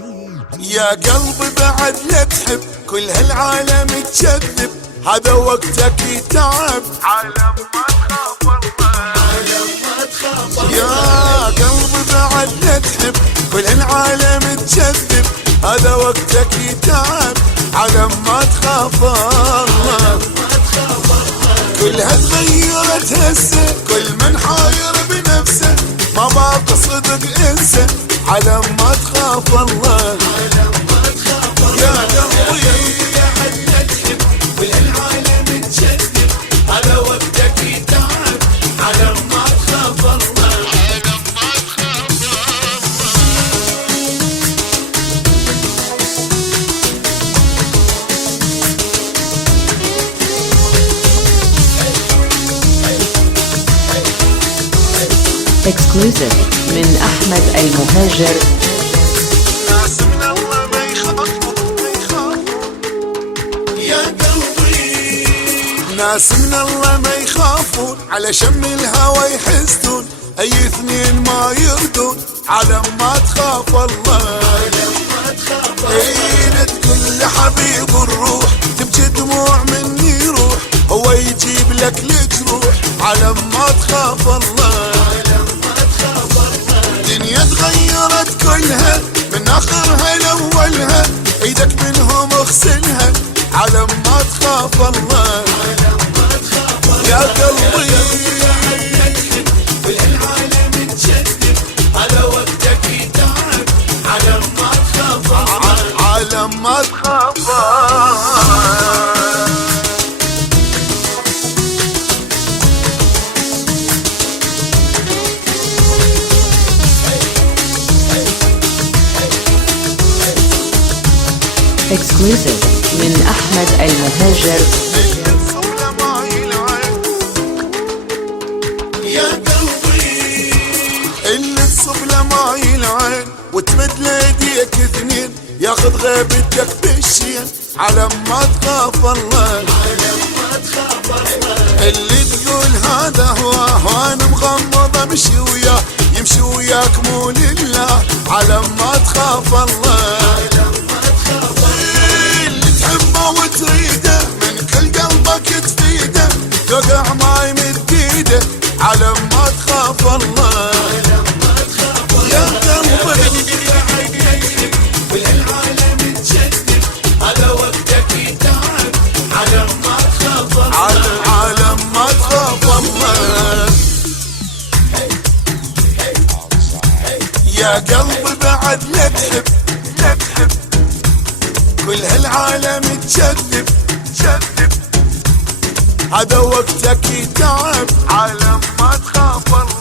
يا قلبي بعد لا تحب كل هالعالم تكذب، هذا وقتك يتعب عالم ما تخاف الله، عالم ما تخاف الله. يا قلبي بعد لا تحب كل هالعالم تكذب، هذا وقتك يتعب عالم ما تخاف الله، كلها تغيرت هسه كل من حاير بنفسه، ما باقي صدق انسى عالم ما تخاف الله، يا قلبي بعد لا تحب كل العالم تكذب، هذا وقتك يتعب عالم ما تخاف الله، عالم ما تخاف Exclusive من أحمد المهاجر. ناس من الله ما يخافوا ما يخافوا يا قلبي، ناس من الله ما يخافون على شم الهوى يحسدون، اي اثنين ما يردون عالم ما تخاف الله، عالم ما تخاف الله. تقول لحبيب الروح تبكي دموع مني يروح، هو يجيب لك الجروح عالم ما تخاف الله، الدنيا تغيرت كلها من اخرها لاولها، ايدك منهم اغسلها عالم ما تخاف الله، يا قلبي بالعالم تكذب، هذا وقتك يتعب عالم ما تخاف الله، عالم ما تخاف الله. Exclusive من أحمد المهاجر. يا قلبي اللي تصب له ماي العين وتمد ليديك اثنين، ياخذ غيبتك بالشين عالم ما تخاف الله، عالم ما تخاف الله. اللي تقول هذا هواه وانا مغمض امشي وياه، يمشي وياك مو لله عالم ما تخاف الله، وتريده من كل قلبك تفيده، توقع ما يمد ايده عالم ما تخاف الله، يا قلبي بالعالم تكذب، هذا وقتك يتعب عالم ما تخاف الله، عالم ما تخاف الله. يا قلبي بعد لا تحب لا تحب كل هالعالم تكذب تكذب، هذا وقتك يتعب عالم ما تخاف الله.